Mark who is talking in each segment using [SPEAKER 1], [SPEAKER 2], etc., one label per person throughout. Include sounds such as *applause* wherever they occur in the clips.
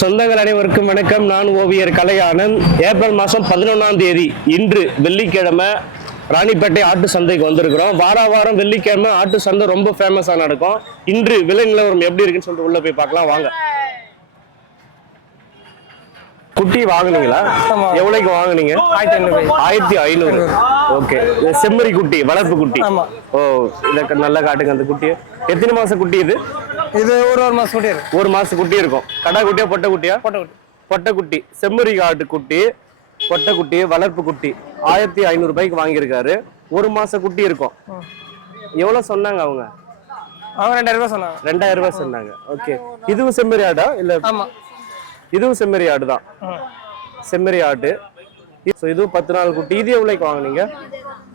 [SPEAKER 1] சொந்தங்கள் அனைவருக்கும் வணக்கம். நான் ஓவியர் கலையானந்த். ஏப்ரல் மாதம் பதினொன்றாம் தேதி இன்று வெள்ளிக்கிழமை ராணிப்பேட்டை ஆட்டு சந்தைக்கு வந்திருக்கிறோம். வார வாரம் வெள்ளிக்கிழமை ஆட்டு சந்தை ரொம்ப ஃபேமஸாக நடக்கும். இன்று விலை நிலவரம் எப்படி இருக்குன்னு சொல்லிட்டு உள்ள போய் பார்க்கலாம். வாங்க. குட்டி வாங்குனீங்களா. எவ்வளோக்கு வாங்குனீங்க?
[SPEAKER 2] ஆயிரத்தி ஐநூறு.
[SPEAKER 1] ஓகே. செம்மறி குட்டி வளர்ப்பு குட்டி. ஓ இதை நல்லா காட்டுங்க அந்த குட்டியை. எத்தனை மாசம் குட்டி இது?
[SPEAKER 2] இது ஒரு ஒரு மாசம் கூட்டி இருக்கு.
[SPEAKER 1] ஒரு மாசம் குட்டி இருக்கும். கடா குட்டியா பொட்டை குட்டியா?
[SPEAKER 2] போட்ட குட்டி.
[SPEAKER 1] பொட்டைக்குட்டி செம்மறி ஆட்டு குட்டி பொட்டைக்குட்டி வளர்ப்பு குட்டி. ஆயிரத்தி ஐநூறு ரூபாய்க்கு வாங்கியிருக்காரு. ஒரு மாச குட்டி இருக்கும். எவ்வளவு சொன்னாங்க அவங்க?
[SPEAKER 2] அவங்க ரெண்டாயிரம் ரூபாய் சொன்னாங்க.
[SPEAKER 1] ரெண்டாயிரம் ரூபாய் சொன்னாங்க. ஓகே. இதுவும் செம்மறி ஆடா? இல்ல
[SPEAKER 2] ஆமா.
[SPEAKER 1] இதுவும் செம்மறி ஆடு தான். செம்மறி ஆட்டு ஸோ இதுவும் பத்து நாள் குட்டி. இது எவ்வளோக்கு வாங்குனீங்க?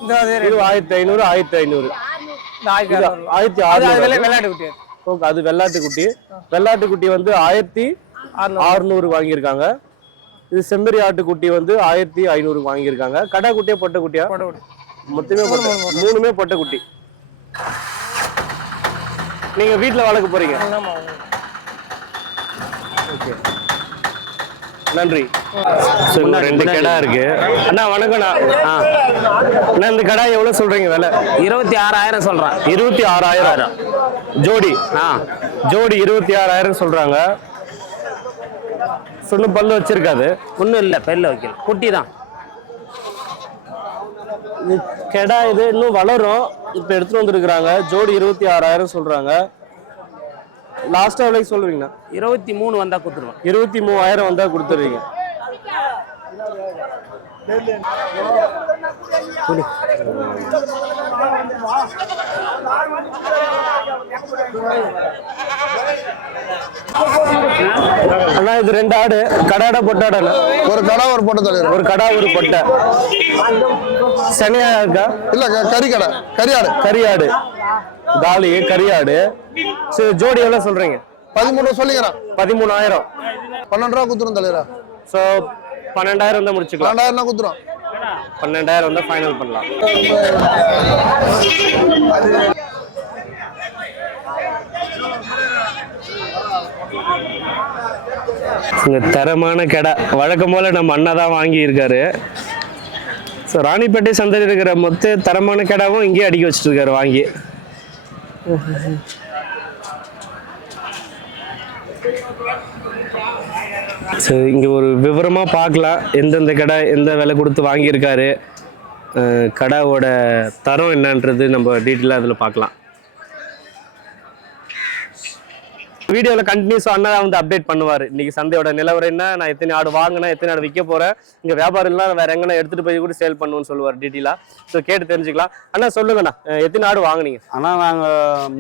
[SPEAKER 2] இது
[SPEAKER 1] ஆயிரத்தி ஐநூறு ஆயிரத்தி ஐநூறு.
[SPEAKER 2] ஆயிரத்தி வெள்ளை- வெள்ளாட்டு குட்டி அது.
[SPEAKER 1] வெள்ளாட்டு குட்டி. வெள்ளாட்டு குட்டி வந்து ஆயிரத்தி
[SPEAKER 2] அறுநூறு.
[SPEAKER 1] வாங்கியிருக்காங்க. இது செம்மறி ஆட்டு குட்டி வந்து ஆயிரத்தி ஐநூறு வாங்கியிருக்காங்க. கடா குட்டியா பொட்டை குட்டியா? மொத்தமே பொட்டை. மூணுமே பொட்டை. குட்டி. நீங்க வீட்ல வளர்க்க போறீங்க
[SPEAKER 2] ஆமா
[SPEAKER 1] ஓகே நன்றி. இங்க ரெண்டு கடா இருக்கு. அண்ணா வணக்கம்ண்ணா. அண்ணா இந்த கடா எவ்வளவு சொல்றீங்க விலை?
[SPEAKER 3] இருபத்தி ஆறாயிரம் சொல்றான்.
[SPEAKER 1] இருபத்தி ஆறாயிரம். ஜோடி.
[SPEAKER 3] ஆ.
[SPEAKER 1] ஜோடி இருபத்தி ஆறாயிரம் சொல்றாங்க. சொன்ன பல்லு வச்சிருக்காது.
[SPEAKER 3] ஒன்றும் இல்லை பெல்ல வைக்கல. குட்டி தான்.
[SPEAKER 1] கெடா இது இன்னும் வளரும். இப்ப எடுத்துட்டு வந்திருக்கிறாங்க. ஜோடி இருபத்தி ஆறாயிரம் சொல்றாங்க. லாஸ்டா எவ்வளவு சொல்றீங்கண்ணா
[SPEAKER 3] இருபத்தி மூணு வந்தா குத்துருவான்
[SPEAKER 1] இருபத்தி மூவாயிரம் வந்தா கொடுத்துருவீங்க. அண்ணா இது ரெண்டு ஆடு. கடாடா பொட்டாடா
[SPEAKER 4] ஒரு கடை ஒரு போட்ட தலைவர்
[SPEAKER 1] ஒரு கடா ஒரு பொட்டை. சனியா இருக்கா?
[SPEAKER 4] இல்ல கறி கடை. கறியாடு
[SPEAKER 1] கரியாடு காலி கரியாடு சரி ஜோடி எவ்வளவு சொல்றீங்க?
[SPEAKER 4] பதிமூணு சொல்லிக்கிறேன்.
[SPEAKER 1] பதிமூணாயிரம்.
[SPEAKER 4] பன்னெண்டு ரூபா குத்துரும் தலைவரா.
[SPEAKER 1] ஸோ பன்னெண்டாயிரம் தான் முடிச்சுக்கலாம்.
[SPEAKER 4] பன்னெண்டாயிரம் குத்துரும்
[SPEAKER 1] பன்னெண்டாயிரம் தான் ஃபைனல் பண்ணலாம். இந்த தரமான கடை. வழக்கம் போல் நம்ம அண்ணா தான் வாங்கியிருக்காரு. ஸோ ராணிப்பேட்டை சந்தையில் இருக்கிற மொத்த தரமான கடாவும் இங்கேயே அடிக்க வச்சுட்டு வாங்கி. ஸோ இங்கே ஒரு விவரமாக பார்க்கலாம். எந்தெந்த கடை எந்த விலை கொடுத்து வாங்கியிருக்காரு. கடாவோட தரம் என்னன்றது நம்ம டீட்டெயிலாக அதில் பார்க்கலாம். வீடியோவில் கண்டினியூஸாக அண்ணா வந்து அப்டேட் பண்ணுவார். இன்னைக்கு சந்தையோட நிலவரம் என்ன? நான் எத்தனை ஆடு வாங்கினேன் எத்தனை ஆடு விற்க போகிறேன் இங்கே வியாபாரம்லாம் வேற எங்கன்னா எடுத்துகிட்டு போய் கூட சேல் பண்ணுவேன்னு சொல்லுவார் டீட்டெயிலாக ஸோ கேட்டு தெரிஞ்சுக்கலாம். அண்ணா சொல்லுங்கண்ணா. எத்தனை ஆடு வாங்குனீங்க?
[SPEAKER 5] அண்ணா நாங்க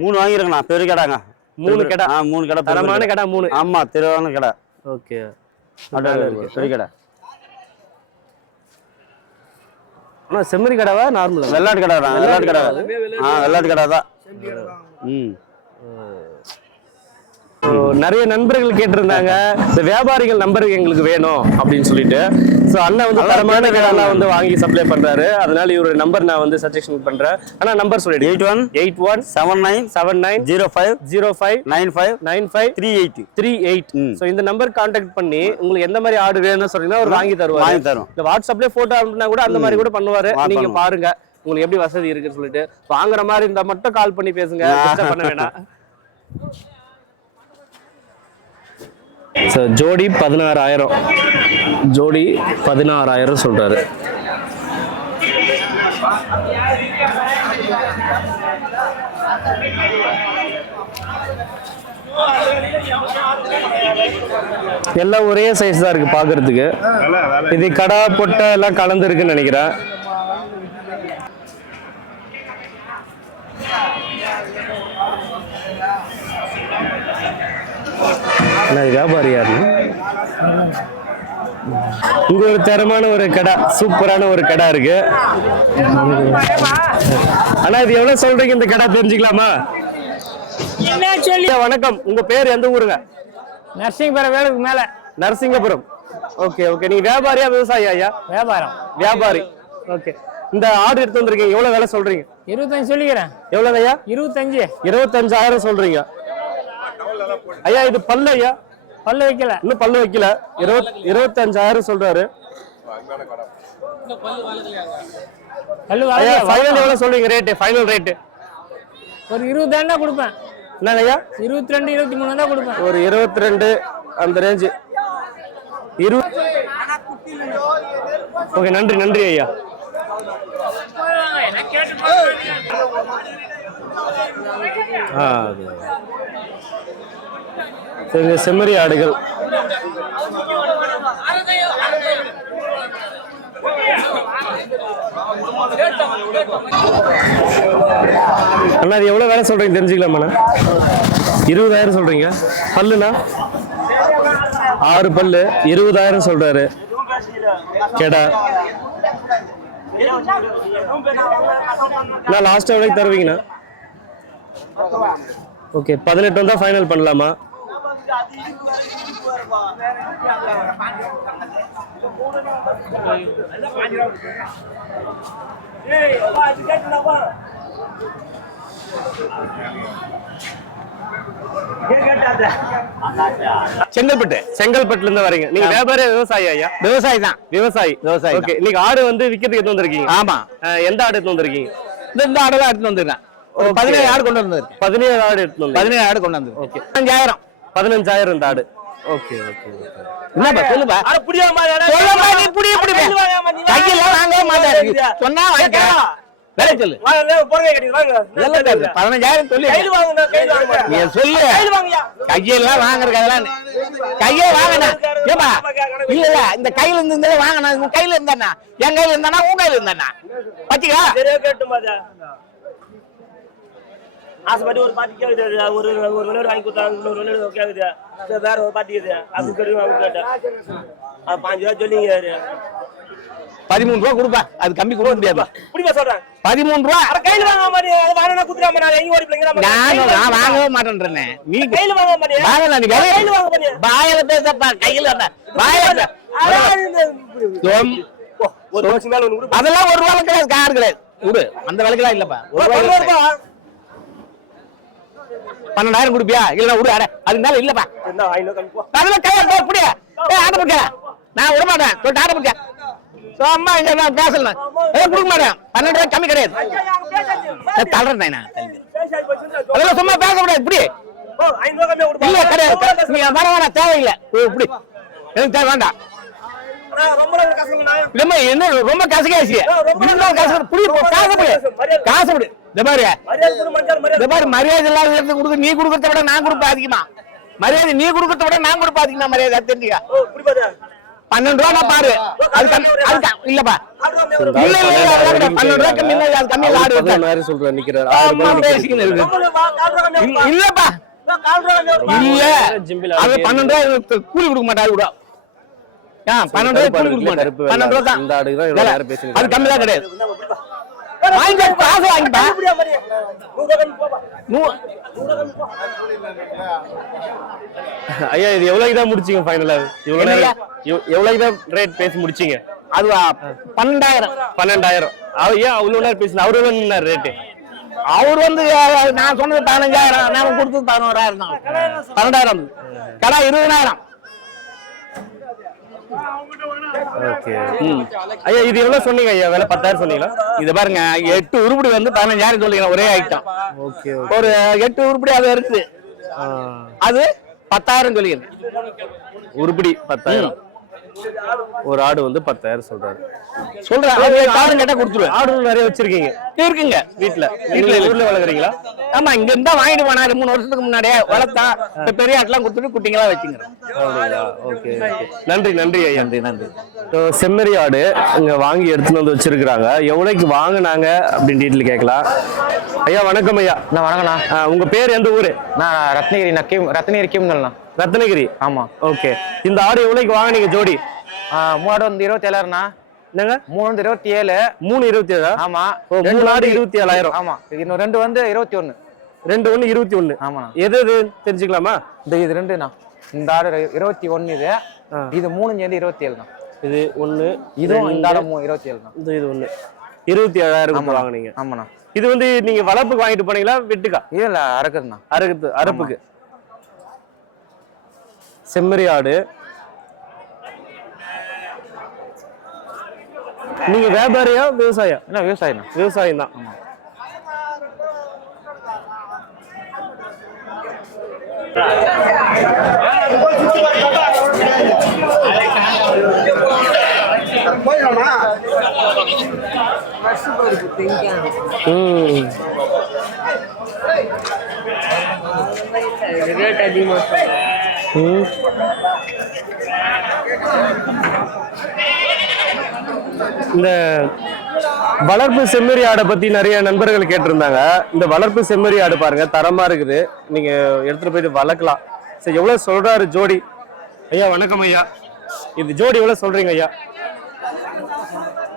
[SPEAKER 5] மூணு வாங்கிருக்கோண்ணா பெரிய கடைங்க.
[SPEAKER 1] மூணு கடை.
[SPEAKER 5] ஆ மூணு கடை
[SPEAKER 1] தரமான
[SPEAKER 5] கடை.
[SPEAKER 1] மூணு.
[SPEAKER 5] ஆமா திருவான கடை.
[SPEAKER 1] ஓகே
[SPEAKER 5] பெரிய கடை.
[SPEAKER 1] அண்ணா செம்மறி கடாவா? நார்மலா
[SPEAKER 5] வெள்ளாட்டு கடை தான் வெள்ளாட்டு கடை ஆ வெள்ளாட்டு கடை தான் ம்.
[SPEAKER 1] நிறைய நண்பர்கள் கேட்டிருந்தாங்க. இந்த வியாபாரிகள் நம்பர் எங்களுக்கு வேணும் அப்படின்னு சொல்லிட்டு. ஸோ அண்ணன் வந்து தரமான கடலாம் வந்து வாங்கி சப்ளை பண்றாரு. அதனால இவரோட நம்பர் நான் வந்து சஜஷன் பண்றேன். ஆனா நம்பர் சொல்லிடு.
[SPEAKER 5] Eight one
[SPEAKER 1] eight one
[SPEAKER 5] seven nine
[SPEAKER 1] seven nine
[SPEAKER 5] zero five
[SPEAKER 1] zero five
[SPEAKER 5] nine five
[SPEAKER 1] nine five
[SPEAKER 5] three eight
[SPEAKER 1] three eight. So இந்த நம்பர் கான்டாக்ட் பண்ணி உங்களுக்கு எந்த மாதிரி ஆர்டர் வேணும்னு சொன்னீங்கன்னா அவர் வாங்கி தருவாரு.
[SPEAKER 5] வாங்கி தரோம்
[SPEAKER 1] இந்த வாட்ஸ்அப்லேயே போட்டோ அனுப்புனா கூட அந்த மாதிரி கூட பண்ணுவாரு. நீங்க. பாருங்க. உங்களுக்கு எப்படி வசதி இருக்குன்னு சொல்லிட்டு. வாங்குற மாதிரி இருந்தா மட்டும் கால் பண்ணி பேசுங்க. *laughs* பண்ண வேணாம். ஸோ ஜோடி பதினாறாயிரம். ஜோடி பதினாறாயிரம் சொல்கிறாரு எல்லாம் ஒரே சைஸ் தான் இருக்கு பாக்குறதுக்கு. இது கடா பொட்டை எல்லாம் கலந்து இருக்குன்னு நினைக்கிறேன். அண்ணா, இது வியாபாரி யாரு? இங்க ஒரு தரமான ஒரு கடை சூப்பரான ஒரு கடை இருக்கு. அண்ணா இது எவ்வளவு சொல்றீங்க இந்த கடை தெரிஞ்சுக்கலாமா? வணக்கம். உங்க பேர் எந்த ஊருங்க?
[SPEAKER 2] நர்சிங் பெற வேலுக்கு மேல.
[SPEAKER 1] நரசிங்கபுரம். Okay okay. நீங்க வியாபாரியா விவசாயியா ஐயா?
[SPEAKER 2] வியாபாரம்.
[SPEAKER 1] வியாபாரி. ஓகே. இந்த ஆர்டர் எடுத்து வந்திருக்கீங்க எவ்வளவு விலை சொல்றீங்க?
[SPEAKER 2] இருபத்தஞ்சு சொல்லிக்கிறேன்.
[SPEAKER 1] எவ்வளவு ஐயா?
[SPEAKER 2] இருபத்தஞ்சு.
[SPEAKER 1] இருபத்தஞ்சாயிரம் சொல்றீங்க. ஐயா இது பல்லு ஐயா.
[SPEAKER 2] பல்லு வைக்கல.
[SPEAKER 1] இன்னும் பல்லு வைக்கல. இருபத் இருபத்தஞ்சாயிரம் சொல்றாரு. ஐயா ஃபைனல் எவ்வளவு சொல்றீங்க ரேட்டு ஃபைனல் ரேட்டு
[SPEAKER 2] ஒரு இருபதாண்டா கொடுப்பேன்.
[SPEAKER 1] என்னங்க ஐயா?
[SPEAKER 2] இருபத்தி ரெண்டு இருபத்தி மூணு தான் கொடுப்பேன்.
[SPEAKER 1] ஒரு இருபத்தி ரெண்டு அந்த ரேஞ்சு இரு ஓகே நன்றி நன்றி ஐயா. ஆ அது சரிங்க செம்மறி ஆடுகள். அண்ணா அது எவ்வளோ வேலை சொல்கிறீங்க தெரிஞ்சுக்கலாமாண்ணா இருபதாயிரம் சொல்கிறீங்க பல்லுண்ணா? ஆறு பல்லு இருபதாயிரம் சொல்கிறாரு கேடா. நான் லாஸ்ட் எவ்வளோக்கு தருவீங்கண்ணா. ஓகே பதினெட்டு வந்தால் ஃபைனல் பண்ணலாமா? செங்கல்பட்டு செங்கல்பட்டுல இருந்து வரீங்க. நீங்க வியாபாரி விவசாயி ஐயா?
[SPEAKER 5] விவசாயி தான்.
[SPEAKER 1] விவசாயி.
[SPEAKER 5] விவசாயி.
[SPEAKER 1] ஓகே இன்னைக்கு ஆடு வந்து விக்கிறதுக்கு எடுத்து வந்திருக்கீங்க?
[SPEAKER 5] ஆமா.
[SPEAKER 1] எந்த ஆடு எடுத்து வந்திருக்கீங்க?
[SPEAKER 5] இந்த ஆடு தான் எடுத்துட்டு வந்துருக்கேன். பதினேழு ஆடு கொண்டு வந்தது
[SPEAKER 1] பதினேழு ஆடு எடுத்து வந்து
[SPEAKER 5] பதினேழு ஆடு கொண்டு வந்தது ஓகே அஞ்சாயிரம்.
[SPEAKER 1] பதினஞ்சாயிரம் இந்த ஆடு. ஓகே ஓகே
[SPEAKER 5] என்னப்பா சொல்லுப்பா. சொல்லப்பா நீ புடிய புடிய கையெல்லாம் வாங்கவே மாட்டாரு. சொன்னா வாங்கிக்க வேலை சொல்லு. சொல்லி. நீ சொல்லு. கையெல்லாம் வாங்குற கதெல்லாம் கையே ஏப்பா இல்ல இல்ல இந்த கையில இருந்து வாங்கினா உன் கையில இருந்தானா? என் கையில இருந்தானா உன் கையில இருந்தானா? பாத்தீங்களா
[SPEAKER 6] ஆசைப்பட்டு ஒரு பாட்டி கேக்குது. ஒரு ஒரு விளையாடு வாங்கி கொடுத்தாங்க இன்னொரு விளையாடு கேக்குது சரி, வேற ஒரு பாட்டி இருக்குது அது வாங்கி கேட்டேன் அது பாஞ்சு ரூபா சொல்லிங்க
[SPEAKER 5] பதிமூணு ரூபா கொடுப்பா. அது கம்மி கொடுக்க முடியாது.
[SPEAKER 6] இப்படிமா சொல்றேன்?
[SPEAKER 5] பதிமூணு ரூபா.
[SPEAKER 6] கையில வாங்க அது வாங்கினா குத்துறாம நான் எங்க ஓடி பிள்ளைங்க
[SPEAKER 5] நான் வாங்கவே மாட்டேன்றேன். நீ
[SPEAKER 6] கையில வாங்க மாட்டேன்
[SPEAKER 5] வாங்கல நீ
[SPEAKER 6] கையில வாங்க மாட்டேன்
[SPEAKER 5] வாயில பேசப்பா. கையில. வாயில.
[SPEAKER 6] ஒரு.
[SPEAKER 5] அதெல்லாம் ஒரு ரூபாய் கிடையாது. கார் கிடையாது. விடு. அந்த விலைக்கெல்லாம் இல்லப்பா. ஒரு.
[SPEAKER 6] ரூபா.
[SPEAKER 5] பன்னெண்டாயிரம் கொடுப்பியா? இல்ல விடு அட. அதுக்கு மேல இல்லப்பா. அதெல்லாம் கையை புடியா. ஏய் ஆட்ட புடியா நான் விட மாட்டேன். சொல்லிட்டு ஆட்ட புடியா அம்மா இங்க நான் பேசலாம் ஏ கொடுக்க மாட்டேன். பன்னெண்டு ரூபாய் கம்மி கிடையாது. தள்ளுறேன் நான். அதெல்லாம் சும்மா பேச முடியாது இப்படி. இல்ல கிடையாது. நீங்க வர வேணாம் தேவையில்லை. இப்படி எனக்கு தேவை வேண்டாம். என்ன ரொம்ப கசகாசி காசு காசு மாதிரி
[SPEAKER 6] மரியாதை கொடு, மரியாதை, மரியாதை.
[SPEAKER 5] இந்த மாதிரி மரியாதை இல்லாத இடத்துக்கு கொடுக்க நீ கொடுக்கறத விட நான் கொடுப்ப அதிகமா. மரியாதை நீ கொடுக்கறத விட நான் கொடுப்ப அதிகமா மரியாதை அது தெரிஞ்சுக்க. பன்னெண்டு ரூபா நான் பாரு அது இல்லப்பா. பன்னெண்டு ரூபா கம்மி இல்லை அது ஆடு
[SPEAKER 1] நிக்கிறாரு.
[SPEAKER 5] இல்ல-
[SPEAKER 6] வரும்பா.
[SPEAKER 5] இல்லப்பா. இல்ல. அது பன்னெண்டு கூலி கொடுக்க மாட்டாரு பன்னெண்டு ரூபாய் கூலி கொடுக்க
[SPEAKER 1] கருப்பு
[SPEAKER 5] மாட்டேன் பன்னெண்டு ரூபா தான். அது கம்மி தான் கிடையாது. காசு வாங்கிப்பா.
[SPEAKER 1] ஐயா இது எவ்வளவு தான் முடிச்சீங்க ஃபைனலா இவ்வளவு? நேரம் எவ்- எவ்வளவு தான் ரேட் பேசி முடிச்சீங்க?
[SPEAKER 5] அதுவா? பன்னெண்டாயிரம்.
[SPEAKER 1] பன்னெண்டாயிரம். அவர் ஏன் அவ்வளவு நேரம் பேசின? அவரு என்ன ரேட்டு
[SPEAKER 5] அவர் வந்து நான் சொன்னது பதினஞ்சாயிரம் நான் கொடுத்தது பதினோராயிரம் தான். பன்னெண்டாயிரம். கடை இருபதாயிரம்.
[SPEAKER 1] ஓகே. ஐயா இது எவ்வளவு சொன்னீங்க ஐயா? வேலை பத்தாயிரம் சொன்னீங்களா?
[SPEAKER 5] இது பாருங்க எட்டு உருப்படி வந்து பதினஞ்சாயிரம் சொல்லிக்கிறேன் ஒரே ஐட்டம்
[SPEAKER 1] ஓகே
[SPEAKER 5] ஒரு எட்டு உருப்படி அது இருக்குது. அது பத்தாயிரம் சொல்லிக்கிறேன்.
[SPEAKER 1] உருப்படி பத்தாயிரம். ஒரு ஆடு வந்து பத்தாயிரம் சொல்றாரு.
[SPEAKER 5] சொல்றேன். காரம் கேட்டா கொடுத்துருவேன்.
[SPEAKER 1] ஆடுகள் நிறைய வச்சிருக்கீங்க.
[SPEAKER 5] இருக்குங்க
[SPEAKER 1] வீட்டுல
[SPEAKER 5] வீட்டுல
[SPEAKER 1] ஊர்ல வளர்க்குறீங்களா?
[SPEAKER 5] ஆமா இங்க இருந்தா வாங்கிட்டு போனாரு மூணு வருஷத்துக்கு முன்னாடியே வளர்த்தா இப்ப பெரிய ஆட்டெல்லாம் கொடுத்துட்டு குட்டிங்களா வச்சுக்கிறேன்.
[SPEAKER 1] அப்படிங்களா? ஓகே நன்றி நன்றி ஐயா.
[SPEAKER 5] நன்றி நன்றி.
[SPEAKER 1] செம்மறி ஆடு இங்க வாங்கி எடுத்துட்டு வந்து வச்சிருக்கிறாங்க. எவ்வளவுக்கு வாங்குனாங்க அப்படின்னு டீட்டெயில் கேட்கலாம். ஐயா வணக்கம் ஐயா.
[SPEAKER 7] அண்ணா வணக்கண்ணா
[SPEAKER 1] ஆ, உங்க பேர் எந்த ஊரு?
[SPEAKER 7] நான் ரத்னகிரி நான் கிம் ரத்னகிரி கிம்னல்ண்ணா
[SPEAKER 1] ரத்னகிரி.
[SPEAKER 7] ஆமா
[SPEAKER 1] ஓகே இந்த ஆடு எவ்வளவுக்கு வாங்குனீங்க ஜோடி?
[SPEAKER 7] மூணாடு வந்து இருபத்தி ஏழாயிரம்ண்ணா
[SPEAKER 1] என்னங்க?
[SPEAKER 7] மூணு வந்து இருபத்தி ஏழு
[SPEAKER 1] மூணு இருபத்தி ஏழா
[SPEAKER 7] ஆமா
[SPEAKER 1] மூணு
[SPEAKER 7] ரெண்டு
[SPEAKER 1] ஆடு இருபத்தி ஏழாயிரம்
[SPEAKER 7] ஆமா. இன்னும் ரெண்டு வந்து இருபத்தி ஒண்ணு
[SPEAKER 1] ரெண்டு ஒண்ணு இருபத்தி ஒண்ணு
[SPEAKER 7] ஆமாண்ணா.
[SPEAKER 1] எது எது? தெரிஞ்சுக்கலாமா?
[SPEAKER 7] இந்த இது ரெண்டுண்ணா. இந்த ஆடு இரு- இருபத்தி ஒண்ணு இது. இது மூணு சேர்ந்து இருபத்தி ஏழுண்ணா
[SPEAKER 1] இது ஒண்ணு
[SPEAKER 7] இதுவும் இந்த
[SPEAKER 1] ரெண்டு,
[SPEAKER 7] ஆடு மூ இருபத்தி ஏழுண்ணா
[SPEAKER 1] இது இது ஒண்ணு. இருபத்தி ஏழாயிரம். வாங்குனீங்க.
[SPEAKER 7] ஆமாண்ணா.
[SPEAKER 1] இது வந்து நீங்க வளர்ப்புக்கு வாங்கிட்டு போனீங்களா வெட்டுக்கா?
[SPEAKER 7] இல்ல அறக்குதுண்ணா.
[SPEAKER 1] அறுக்குது அறுப்புக்கு. செம்மறி ஆடு. நீங்க வியாபாரியா விவசாயம்
[SPEAKER 7] என்ன விவசாயம் தான்.
[SPEAKER 1] விவசாயம் தான் ம்
[SPEAKER 2] ரேட் அதிகமாக
[SPEAKER 1] ம். இந்த வளர்ப்பு செம்மறி ஆடை பத்தி நிறைய நண்பர்கள் கேட்டிருந்தாங்க. இந்த வளர்ப்பு செம்மறி ஆடு பாருங்க தரமா இருக்குது. நீங்க எடுத்துட்டு போயிட்டு வளர்க்கலாம். சரி எவ்வளவு சொல்றாரு ஜோடி? ஐயா வணக்கம் ஐயா. இது ஜோடி எவ்வளவு சொல்றீங்க ஐயா?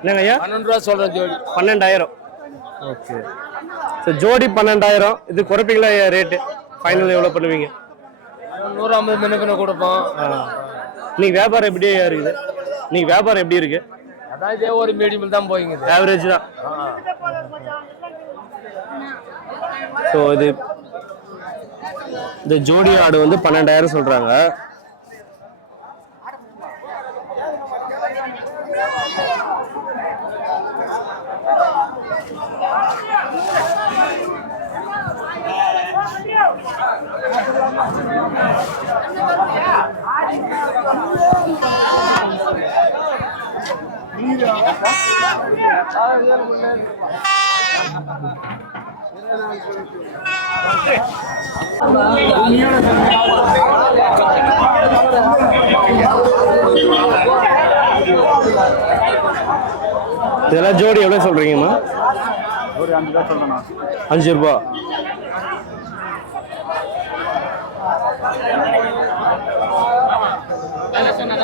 [SPEAKER 1] என்னங்க ஐயா?
[SPEAKER 2] பன்னெண்டு ரூபா சொல்கிறேன் ஜோடி.
[SPEAKER 1] பன்னெண்டாயிரம். ஓகே. சரி ஜோடி பன்னெண்டாயிரம். இது குறைப்பீங்களா ரேட்டு ஃபைனல் எவ்வளவு பண்ணுவீங்க?
[SPEAKER 2] நூறு ஐம்பது முன்ன பின்ன கொடுப்போம்.
[SPEAKER 1] நீங்க வியாபாரம் எப்படி இருக்குது? நீங்க வியாபாரம் எப்படி இருக்கு?
[SPEAKER 2] அதான் இதே ஒரு மீடியம் தான் போய்ங்குது
[SPEAKER 1] ஆவரேஜ் தான். ஸோ இது இந்த ஜோடி ஆடு வந்து பன்னெண்டாயிரம் சொல்றாங்க. இதெல்லாம் ஜோடி எவ்வளோ சொல்றீங்கம்மா?
[SPEAKER 4] ஒரு அஞ்சு ரூபா சொல்றேண்ணா
[SPEAKER 1] அஞ்சு ரூபா.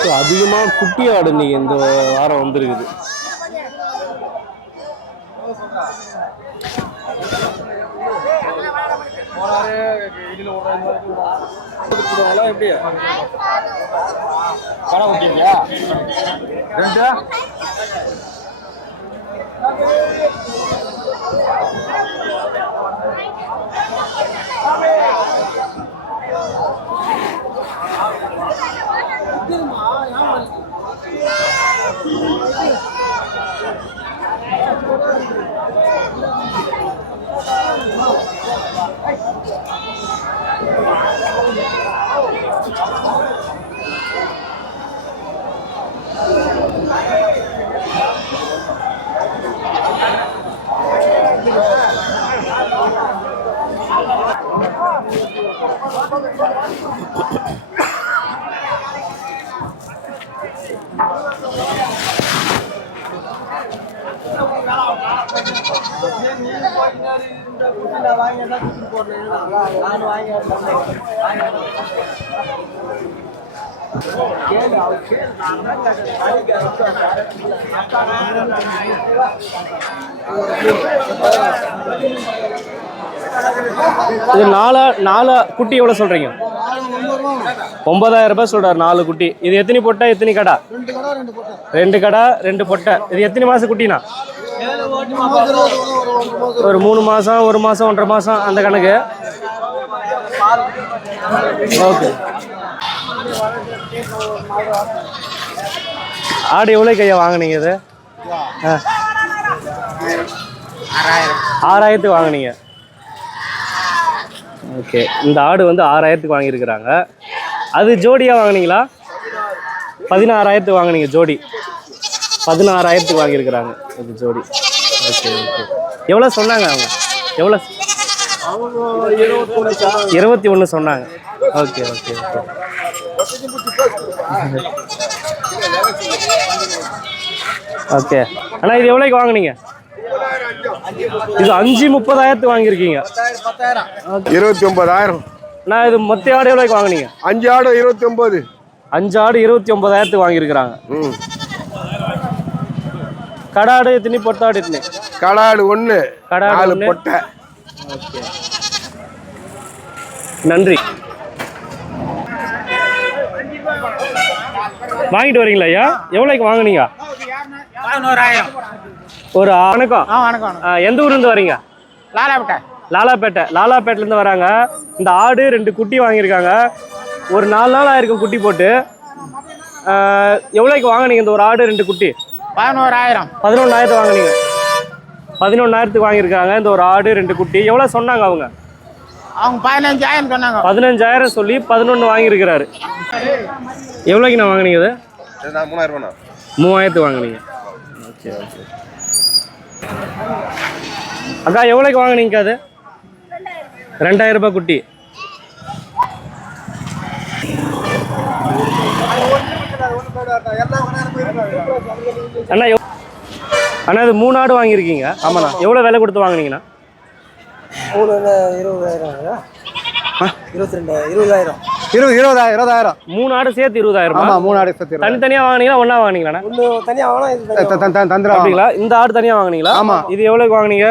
[SPEAKER 1] ஸோ அதிகமாக குட்டி ஆடு இன்னைக்கு இந்த வாரம் வந்திருக்குது.
[SPEAKER 2] எப்படி? பணம் விட்டீங்களா ரெண்டு.
[SPEAKER 1] இது நாலா நாலு குட்டி எவ்வளோ சொல்கிறீங்க? ஒன்பதாயிரம் ரூபாய் சொல்கிறார் நாலு குட்டி. இது எத்தனை பொட்டை எத்தனை கடா? ரெண்டு கடா ரெண்டு பொட்டை. இது எத்தனை மாதம் குட்டினா? ஒரு மூணு மாதம் ஒரு மாதம் ஒன்றரை மாதம் அந்த கணக்கு. ஓகே. ஆடு எவ்வளோ கையா வாங்குனீங்க இது. ஆறாயிரத்துக்கு வாங்குனீங்க. ஓகே. இந்த ஆடு வந்து ஆறாயிரத்துக்கு வாங்கியிருக்கிறாங்க. அது ஜோடியாக வாங்குனீங்களா? பதினாறாயிரத்துக்கு வாங்குனீங்க ஜோடி. பதினாறாயிரத்துக்கு வாங்கியிருக்கிறாங்க இது ஜோடி. Okay okay. எவ்வளோ சொன்னாங்க அவங்க? எவ்வளோ? இருபத்தி ஒன்று சொன்னாங்க. Okay okay okay. ஓகே. அண்ணா இது எவ்வளோக்கு வாங்குனீங்க? இது அஞ்சு முப்பதாயிரத்துக்கு வாங்கியிருக்கீங்க.
[SPEAKER 8] இருபத்தி ஒன்பதாயிரம்
[SPEAKER 1] அண்ணா இது மொத்த ஆடு எவ்வளோக்கு வாங்குனீங்க?
[SPEAKER 8] அஞ்சு ஆடு இருபத்தி ஒன்பது
[SPEAKER 1] அஞ்சு ஆடு இருபத்தி ஒன்பதாயிரத்துக்கு வாங்கியிருக்கிறாங்க.
[SPEAKER 8] ம்.
[SPEAKER 1] கடாடு எத்தனை பொட்டாடு எத்தனை?
[SPEAKER 8] கடாடு ஒன்று
[SPEAKER 1] கடாடு.
[SPEAKER 8] பொட்டை.
[SPEAKER 1] நன்றி. வாங்கிட்டு வரீங்களா ஐயா? எவ்வளோக்கு வாங்குனீங்க? ஒரு வணக்கம்.
[SPEAKER 5] ஆ வணக்கம்
[SPEAKER 1] ஆ, எந்த ஊர்லேருந்து வரீங்க?
[SPEAKER 5] லாலாவிட்ட
[SPEAKER 1] லாலாப்பேட்டை லாலாப்பேட்டிலேருந்து வராங்க. இந்த ஆடு ரெண்டு குட்டி வாங்கியிருக்காங்க. ஒரு நாலு நாள் ஆயிருக்கும் குட்டி போட்டு. எவ்வளோக்கு வாங்குனீங்க இந்த ஒரு ஆடு ரெண்டு குட்டி?
[SPEAKER 5] பதினோராயிரம்.
[SPEAKER 1] பதினொன்றாயிரத்து வாங்குனீங்க. பதினொன்றாயிரத்துக்கு வாங்கியிருக்காங்க இந்த ஒரு ஆடு ரெண்டு குட்டி. எவ்வளோ சொன்னாங்க அவங்க?
[SPEAKER 5] அவங்க பதினஞ்சாயிரம் சொன்னாங்க.
[SPEAKER 1] பதினஞ்சாயிரம் சொல்லி பதினொன்று வாங்கியிருக்கிறாரு. எவ்வளோக்கு நான் வாங்குனீங்க
[SPEAKER 8] நான் மூணாயிரம் ரூபா
[SPEAKER 1] மூவாயிரத்துக்கு வாங்குனீங்க. Okay okay. அக்கா எவ்வளோக்கு வாங்குனீங்க அது ரெண்டாயிரம் ரூபாய் குட்டி. அண்ணா எவ்- அண்ணா இது மூணு ஆடு வாங்கியிருக்கீங்க. ஆமாண்ணா. எவ்வளோ விலை கொடுத்து வாங்குனீங்கண்ணா?
[SPEAKER 4] இருபது இருபதாயிரம் இருபதாயிரம்.
[SPEAKER 1] மூணு ஆடு சேர்த்து இருபதாயிரம்?
[SPEAKER 4] ஆமா மூணு ஆடு சேர்த்து
[SPEAKER 1] தனித்தனியா வாங்குனீங்களா ஒண்ணா வாங்குனீங்களா
[SPEAKER 4] தந்துடும்
[SPEAKER 1] அப்படிங்களா? இந்த ஆடு தனியா வாங்குனீங்களா?
[SPEAKER 4] ஆமா.
[SPEAKER 1] இது எவ்வளவுக்கு வாங்குனீங்க?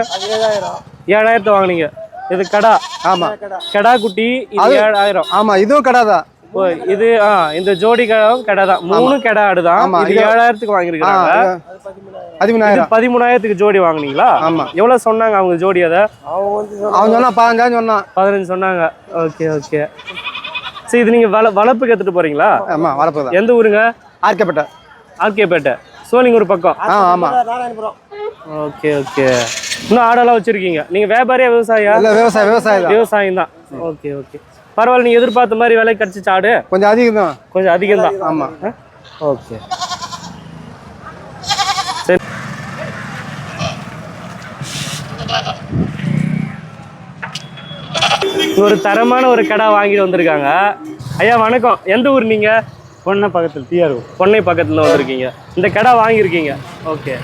[SPEAKER 1] ஏழாயிரத்து வாங்குனீங்க. இது கடா.
[SPEAKER 4] ஆமா.
[SPEAKER 1] கடா. குட்டி இது ஏழாயிரம்.
[SPEAKER 4] ஆமா இதுவும் கடை தான்.
[SPEAKER 1] இது ஆ இந்த ஜோடி கடாவும் கடை தான். மூணு கடை ஆடு தான்
[SPEAKER 4] ஆமா,
[SPEAKER 1] இது ஏழாயிரத்துக்கு வாங்கியிருக்காங்க இது
[SPEAKER 4] பதிமூணாயிரம்.
[SPEAKER 1] பதிமூணாயிரத்துக்கு ஜோடி வாங்குனீங்களா?
[SPEAKER 4] ஆமா.
[SPEAKER 1] எவ்வளவு சொன்னாங்க அவங்க ஜோடி அதை?
[SPEAKER 4] அவன் சொன்னா பதினஞ்சாயிரம் சொன்னான்.
[SPEAKER 1] பதினஞ்சு சொன்னாங்க. Okay okay. சரி இது நீங்க வள வளர்ப்புக்கு எடுத்துட்டு போறீங்களா?
[SPEAKER 4] ஆமா வரப்பு தான்.
[SPEAKER 1] எந்த ஊருங்க? ஆர்கேபேட்டை. சோழிங்கூர் பக்கம்.
[SPEAKER 4] ஆ ஆமா.
[SPEAKER 1] Okay okay. இன்னும் ஆடெல்லாம் வச்சிருக்கீங்க. நீங்க வியாபாரியா விவசாயியா?
[SPEAKER 4] இல்ல விவசாயம் விவசாயம் தான்.
[SPEAKER 1] விவசாயம் தான். Okay okay. பரவாயில்ல நீங்க எதிர்பார்த்த மாதிரி விலை கிடைச்சிச்சு ஆடு.
[SPEAKER 4] கொஞ்சம் அதிகம் தான்
[SPEAKER 1] கொஞ்சம் அதிகம் தான்
[SPEAKER 4] ஆமா
[SPEAKER 1] ஓகே. சரி. ஒரு தரமான ஒரு கடை வாங்கிட்டு வந்திருக்காங்க. ஐயா வணக்கம். எந்த ஊர் நீங்க? பொண்ணை பக்கத்தில் டிஆர் பொண்ணை பக்கத்துல வந்திருக்கீங்க. இந்த கடை வாங்கியிருக்கீங்க. ஓகே.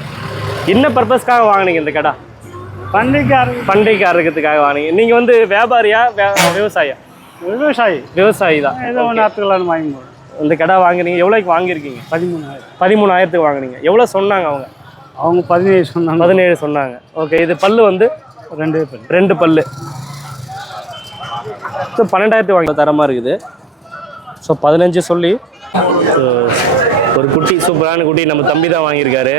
[SPEAKER 1] என்ன பர்பஸ்க்காக வாங்குனீங்க இந்த கடை? பண்டைக்கு பண்டைக்கு அறுக்கிறதுக்காக வாங்குனீங்க. நீங்க வந்து வியாபாரியா? வே- விவசாயியா? விவசாயி. விவசாயி தான். ஏதோ ஒன்று அறுத்துக்கலாம்னு வாங்கி இந்த கடை வாங்குனீங்க எவ்வளோக்கு வாங்கியிருக்கீங்க? பதிமூணாயிரம். பதிமூணாயிரத்துக்கு வாங்குனீங்க. எவ்வளோ சொன்னாங்க அவங்க?
[SPEAKER 9] அவங்க பதினேழு சொன்னாங்க.
[SPEAKER 1] பதினேழு சொன்னாங்க. ஓகே இது பல்லு வந்து?
[SPEAKER 9] ரெண்டு பேர்
[SPEAKER 1] ரெண்டு பல்லு. ஸோ பன்னெண்டாயிரத்துக்கு வாங்கி தரமாக இருக்குது. ஸோ பதினஞ்சு சொல்லி. ஒரு குட்டி சூப்பரான குட்டி நம்ம தம்பி தான் வாங்கியிருக்காரு.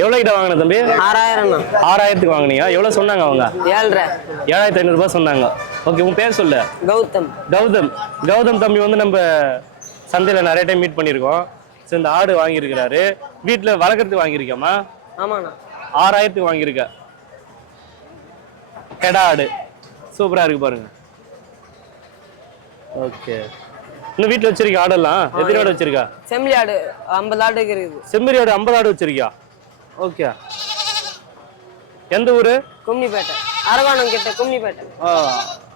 [SPEAKER 1] எவ்வளோ கிட்ட வாங்கின தம்பி?
[SPEAKER 3] ஆறாயிரம்
[SPEAKER 1] ஆறாயிரத்துக்கு வாங்கினீங்க எவ்வளோ சொன்னாங்க அவங்க?
[SPEAKER 3] ஏழ்ரை.
[SPEAKER 1] ஏழாயிரத்தி ஐநூறுரூபா சொன்னாங்க. ஓகே உன் பேர் சொல்லு.
[SPEAKER 3] கௌதம்.
[SPEAKER 1] கௌதம். கௌதம் தம்பி வந்து நம்ம சந்தையில் நிறைய டைம் மீட் பண்ணியிருக்கோம். ஸோ இந்த ஆடு வாங்கியிருக்கிறாரு. வீட்டில் வளர்க்குறதுக்கு வாங்கியிருக்கேம்மா
[SPEAKER 3] ஆமாண்ணா.
[SPEAKER 1] ஆறாயிரத்துக்கு வாங்கியிருக்க. கெடா ஆடு. சூப்பராக இருக்கு பாருங்க. ஓகே. இன்னும் வீட்டில் வச்சிருக்க ஆடெல்லாம்? எத்தனை ஆடு வச்சிருக்கா
[SPEAKER 3] செம்மறி ஆடு ஐம்பது ஆடுக்கு இருக்குது.
[SPEAKER 1] செம்மறி ஆடு ஐம்பது ஆடு வச்சிருக்கியா? ஓகே. எந்த ஊர்?
[SPEAKER 3] கும்னிப்பேட்டை அரவாணம் கிட்ட கும்னிப்பேட்டை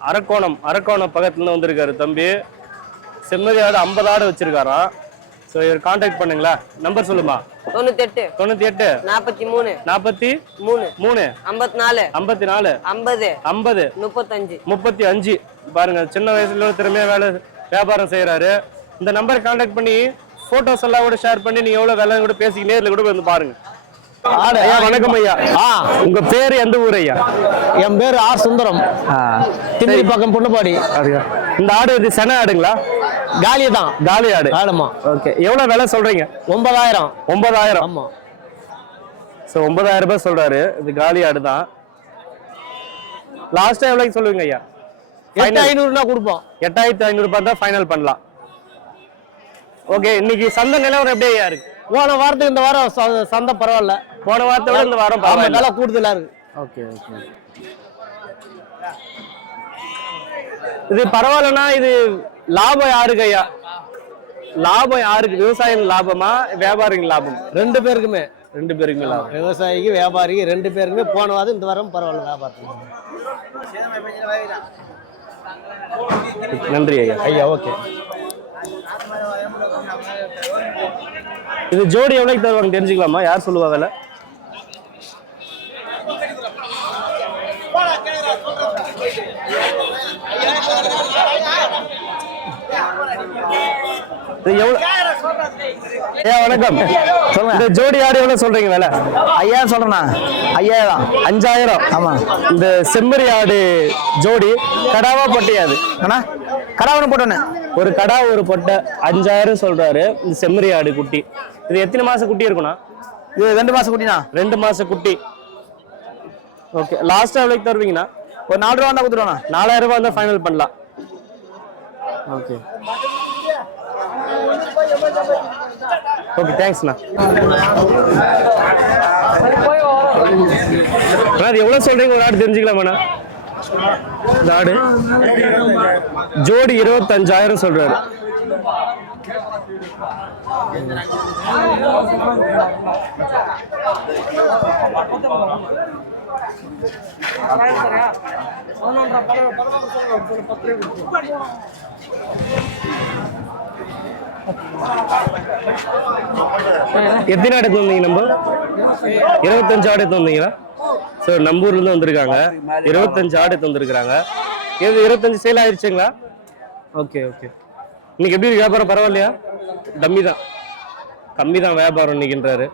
[SPEAKER 1] அரக்கோணம். அரக்கோணம் பக்கத்துல வந்திருக்காரு தம்பி. செம்மறி ஆடு ஐம்பது ஆடு வச்சிருக்காராம் ஸோ இவர் காண்டாக்ட் பண்ணுங்களா நம்பர் சொல்லுமா?
[SPEAKER 3] தொண்ணூத்தெட்டு.
[SPEAKER 1] எட்டு
[SPEAKER 3] நாற்பத்தி மூணு
[SPEAKER 1] நாற்பத்தி
[SPEAKER 3] மூணு.
[SPEAKER 1] மூணு.
[SPEAKER 3] ஐம்பத்தி நாலு
[SPEAKER 1] ஐம்பத்தி நாலு
[SPEAKER 3] ஐம்பது.
[SPEAKER 1] ஐம்பது.
[SPEAKER 3] முப்பத்தஞ்சு.
[SPEAKER 1] முப்பத்தி அஞ்சு. பாருங்க சின்ன வயசுல திறமையா வேலை வியாபாரம் செய்யறாரு இந்த நம்பரை காண்டாக்ட் பண்ணி போட்டோஸ் எல்லாம் கூட ஷேர் பண்ணி நீங்க எவ்வளவு வேலை கூட பேசி நேர்ல கூட வந்து பாருங்க. ஐயா வணக்கம் ஐயா.
[SPEAKER 5] ஆ.
[SPEAKER 1] உங்க பேர் எந்த ஊர் ஐயா?
[SPEAKER 5] என் பேர் ஆர் சுந்தரம். திமிரி பக்கம் பொண்ணுப்பாடி
[SPEAKER 1] இந்த ஆடு இது சென ஆடுங்களா?
[SPEAKER 5] காலி தான்.
[SPEAKER 1] காலி ஆடு.
[SPEAKER 5] ஆடுமா.
[SPEAKER 1] ஓகே. எவ்வளவு விலை சொல்றீங்க?
[SPEAKER 5] ஒன்பதாயிரம்.
[SPEAKER 1] ஒன்பதாயிரம்.
[SPEAKER 5] ஆமா.
[SPEAKER 1] ஸோ ஒன்பதாயிரம் ரூபாய் சொல்றாரு. இது காலி ஆடு தான் லாஸ்டா எவ்வளவு சொல்லுவீங்க ஐயா?
[SPEAKER 5] எட்டு ஐநூறுனா கொடுப்போம்.
[SPEAKER 1] எட்டாயிரத்தி ஐநூறு ரூபாய் தான் ஃபைனல் பண்ணலாம். ஓகே இன்னைக்கு சந்தை நிலவரம் எப்படி ஐயா இருக்கு?
[SPEAKER 5] போன வாரத்துக்கு இந்த வாரம் சந்தை பரவாயில்ல.
[SPEAKER 1] போன வாரத்தை விட இந்த வாரம் பரவாயில்ல.
[SPEAKER 5] நல்லா கூடுதலா இருக்கு.
[SPEAKER 1] ஓகே ஓகே இது பரவாயில்லனா இது லாபம் யாருக்கு ஐயா? லாபம் யாருக்கு? விவசாயம் லாபமா? வியாபாரிங்க லாபம்?
[SPEAKER 5] ரெண்டு பேருக்குமே.
[SPEAKER 1] ரெண்டு பேருக்குமே லாபம்.
[SPEAKER 5] விவசாயிக்கு வியாபாரிக்கு ரெண்டு பேருக்குமே போன வாரம் இந்த வாரம் பரவாயில்ல வியாபாரத்துக்கு.
[SPEAKER 1] நன்றி ஐயா.
[SPEAKER 5] ஐயா ஓகே
[SPEAKER 1] இது ஜோடி எவ்வளோக்கு தருவாங்க தெரிஞ்சுக்கலாமா? யார் சொல்லுவா விலை? எவ்வளோ ஐயா வணக்கம்.
[SPEAKER 5] சொல்லுங்க.
[SPEAKER 1] இந்த ஜோடி ஆடு எவ்வளோ சொல்றீங்க விலை?
[SPEAKER 5] ஐயா சொல்றேண்ணா. ஐயாயிரம்
[SPEAKER 1] அஞ்சாயிரம்.
[SPEAKER 5] ஆமா.
[SPEAKER 1] இந்த செம்மறி ஆடு ஜோடி கடாவா பொட்டையாது
[SPEAKER 5] அண்ணா கடாவணம் போட்டோண்ணே.
[SPEAKER 1] ஒரு கடா ஒரு பொட்டை அஞ்சாயிரம் சொல்றாரு. இந்த செம்மறி ஆடு குட்டி. இது எத்தனை மாசம் குட்டி இருக்குண்ணா?
[SPEAKER 5] இது ரெண்டு மாசம் குட்டிண்ணா.
[SPEAKER 1] ரெண்டு மாச குட்டி. ஓகே லாஸ்டா எவ்வளோக்கு தருவீங்கண்ணா?
[SPEAKER 5] ஒரு நாலு ரூபா வந்தா கொடுத்துருவோண்ணா.
[SPEAKER 1] நாலாயிரம் ரூபாய் தான் ஃபைனல் பண்ணலாம். ஓகே. ஓகே தேங்க்ஸ்ண்ணா அண்ணா அது எவ்வளோ சொல்கிறீங்க ஒரு ஆடு தெரிஞ்சுக்கலாமாண்ணா இந்த ஆடு. ஜோடி இருபத்தஞ்சாயிரம் சொல்றாரு. எத்தனை ஆடு எடுத்து வந்தீங்க நம்ம? இருபத்தஞ்சு ஆடு எடுத்து வந்தீங்களா? ஸோ நம்பூர்ல இருந்து வந்திருக்காங்க. இருபத்தஞ்சு ஆடு எடுத்து வந்திருக்காங்க இது இருபத்தஞ்சு சேல் ஆயிடுச்சுங்களா ஓகே ஓகே. இன்னைக்கு எப்படி வியாபாரம் பரவாயில்லையா? கம்மி தான் கம்மி தான் வியாபாரம் இன்னைக்குன்றாரு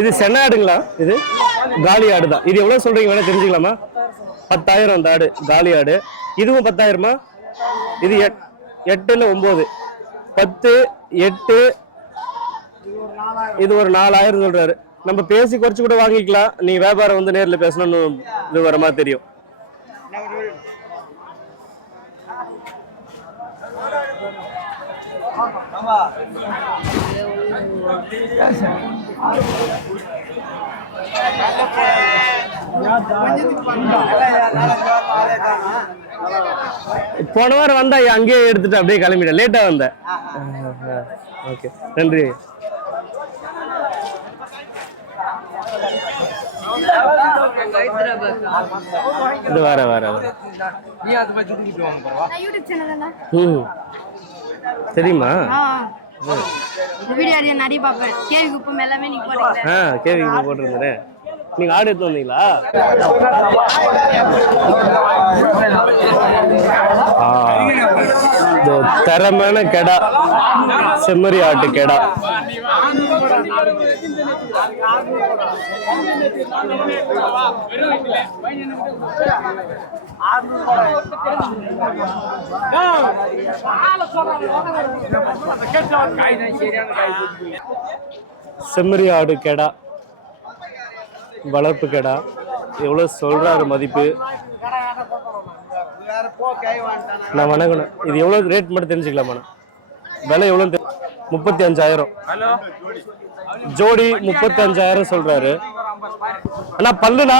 [SPEAKER 1] இது சென்ன ஆடுங்களா இது காலி ஆடு தான். இது எவ்வளவு சொல்றீங்க வேணா தெரிஞ்சுக்கலாமா? பத்தாயிரம் அந்த ஆடு காலி ஆடு. இதுவும் பத்தாயிரமா? இது எட் எட்டுல ஒன்பது பத்து எட்டு இது ஒரு நாலாயிரம் சொல்றாரு. நம்ம பேசி குறைச்சு கூட வாங்கிக்கலாம். நீ வியாபாரம் வந்து நேர்ல பேசணும்னு இது வர மாதிரி தெரியும். போன வாரம் வந்தா அங்கேயே எடுத்துட்டு அப்படியே கிளம்பிட்டேன். லேட்டா வந்தேன். ஓகே நன்றி. இது
[SPEAKER 10] யூடியூப் சேனல்
[SPEAKER 1] ம். தெரியுமா?
[SPEAKER 10] வீடியோ நிறைய பார்ப்பேன். கேள்வி குப்பம் எல்லாமே நீங்க போடுறீங்க
[SPEAKER 1] ஆ கேவி போட்டிருந்தேன். நீங்க ஆடு எடுத்து வந்தீங்களா? கெடா செம்மறி ஆட்டு கெடா. செம்மறி ஆடு கெடா. வளர்ப்பு கெடா. எவ்வளோ சொல்றாரு மதிப்பு? நான் வணங்கணும். இது எவ்வளோ ரேட் மட்டும் தெரிஞ்சுக்கலாமா விலை எவ்வளோ முப்பத்தி அஞ்சாயிரம். ஜோடி முப்பத்தி அஞ்சாயிரம் சொல்றாரு. ஆனா பல்லுனா